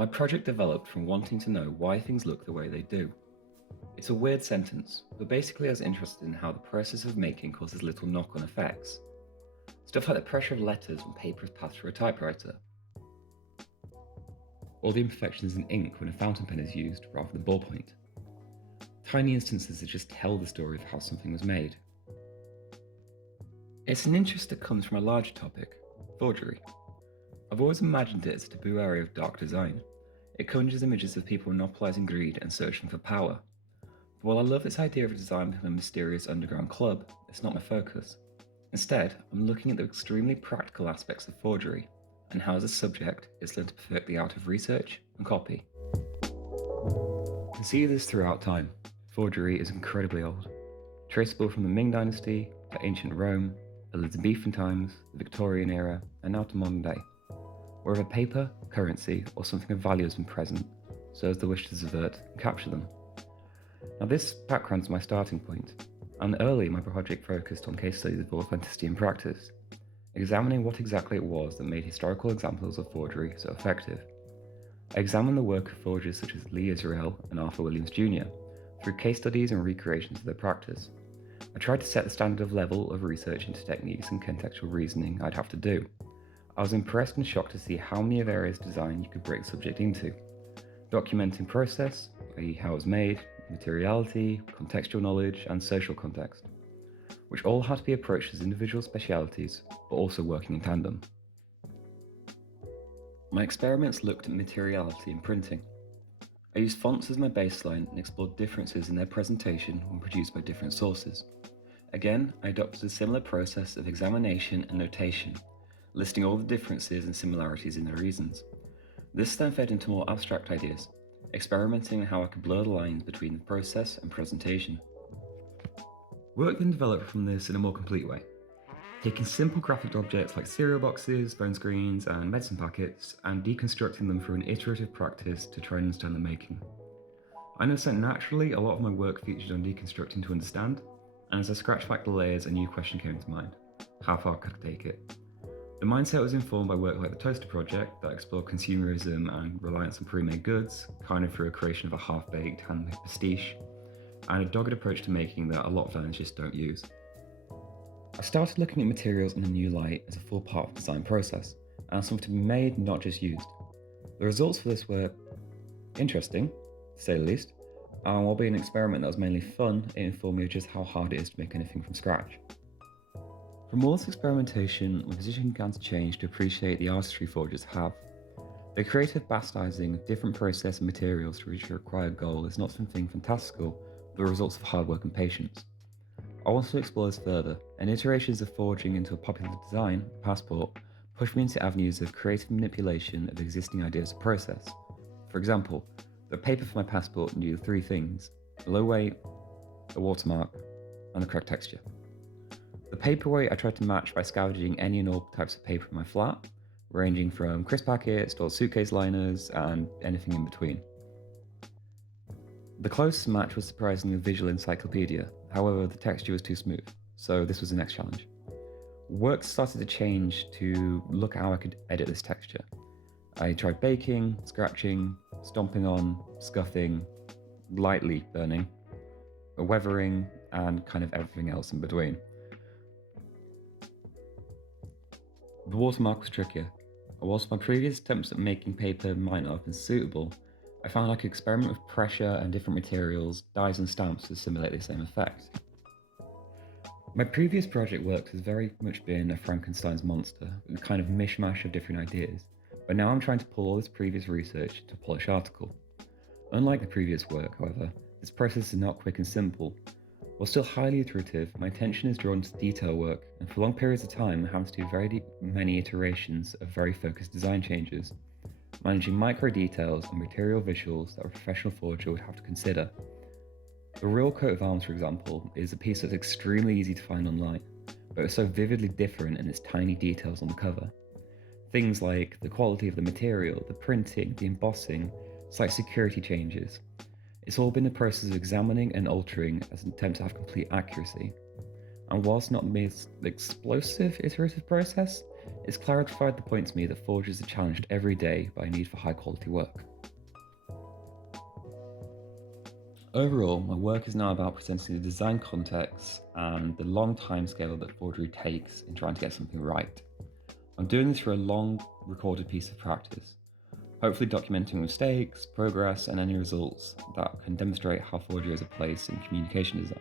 My project developed from wanting to know why things look the way they do. It's a weird sentence, but basically I was interested in how the process of making causes little knock-on effects. Stuff like the pressure of letters when paper is passed through a typewriter, or the imperfections in ink when a fountain pen is used rather than ballpoint. Tiny instances that just tell the story of how something was made. It's an interest that comes from a larger topic, forgery. I've always imagined it as a taboo area of dark design. It conjures images of people monopolising greed and searching for power. But while I love this idea of a design becoming a mysterious underground club, it's not my focus. Instead, I'm looking at the extremely practical aspects of forgery, and how as a subject it's learned to perfect the art of research and copy. You can see this throughout time. Forgery is incredibly old, traceable from the Ming Dynasty to ancient Rome, Elizabethan times, the Victorian era, and now to modern day. Wherever paper, currency, or something of value has been present, so as the wish to subvert and capture them. Now this background is my starting point, and early my project focused on case studies of authenticity in practice, examining what exactly it was that made historical examples of forgery so effective. I examined the work of forgers such as Lee Israel and Arthur Williams Jr. through case studies and recreations of their practice. I tried to set the standard level of research into techniques and contextual reasoning I'd have to do. I was impressed and shocked to see how many various design you could break the subject into. Documenting process, i.e. how it was made, materiality, contextual knowledge, and social context, which all had to be approached as individual specialities, but also working in tandem. My experiments looked at materiality in printing. I used fonts as my baseline and explored differences in their presentation when produced by different sources. Again, I adopted a similar process of examination and notation, listing all the differences and similarities in their reasons. This then fed into more abstract ideas, experimenting on how I could blur the lines between the process and presentation. Work then developed from this in a more complete way, taking simple graphic objects like cereal boxes, phone screens, and medicine packets, and deconstructing them through an iterative practice to try and understand the making. I noticed that naturally a lot of my work featured on deconstructing to understand, and as I scratched back the layers, a new question came into mind: how far could I take it? The mindset was informed by work like the Toaster Project that explored consumerism and reliance on pre-made goods, kind of through a creation of a half-baked, handmade pastiche, and a dogged approach to making that a lot of designers just don't use. I started looking at materials in a new light as a full part of the design process, and something to be made, not just used. The results for this were interesting, to say the least, and while being an experiment that was mainly fun, it informed me of just how hard it is to make anything from scratch. From all this experimentation, my position began to change to appreciate the artistry forgers have. The creative bastardizing of different process and materials to reach a required goal is not something fantastical, but the results of hard work and patience. I want to explore this further, and iterations of forging into a popular design, passport, pushed me into avenues of creative manipulation of existing ideas of process. For example, the paper for my passport needed three things: a low weight, a watermark, and the correct texture. The paperweight I tried to match by scavenging any and all types of paper in my flat, ranging from crisp packets to old suitcase liners and anything in between. The closest match was surprisingly Visual Encyclopedia, however the texture was too smooth, so this was the next challenge. Work started to change to look at how I could edit this texture. I tried baking, scratching, stomping on, scuffing, lightly burning, weathering, and kind of everything else in between. The watermark was trickier. Whilst my previous attempts at making paper might not have been suitable, I found I could experiment with pressure and different materials, dyes and stamps to simulate the same effect. My previous project work has very much been a Frankenstein's monster, a kind of mishmash of different ideas, but now I'm trying to pull all this previous research into a polished article. Unlike the previous work, however, this process is not quick and simple. While still highly iterative, my attention is drawn to detail work, and for long periods of time I have to do very many iterations of very focused design changes, managing micro details and material visuals that a professional forger would have to consider. The real coat of arms, for example, is a piece that's extremely easy to find online, but it's so vividly different in its tiny details on the cover. Things like the quality of the material, the printing, the embossing, slight security changes. It's all been a process of examining and altering as an attempt to have complete accuracy. And whilst not the most explosive iterative process, It's clarified the point to me that forgers are challenged every day by a need for high quality work. Overall, my work is now about presenting the design context and the long timescale that forgery takes in trying to get something right. I'm doing this through a long recorded piece of practice, hopefully documenting mistakes, progress, and any results that can demonstrate how forgery has a place in communication design.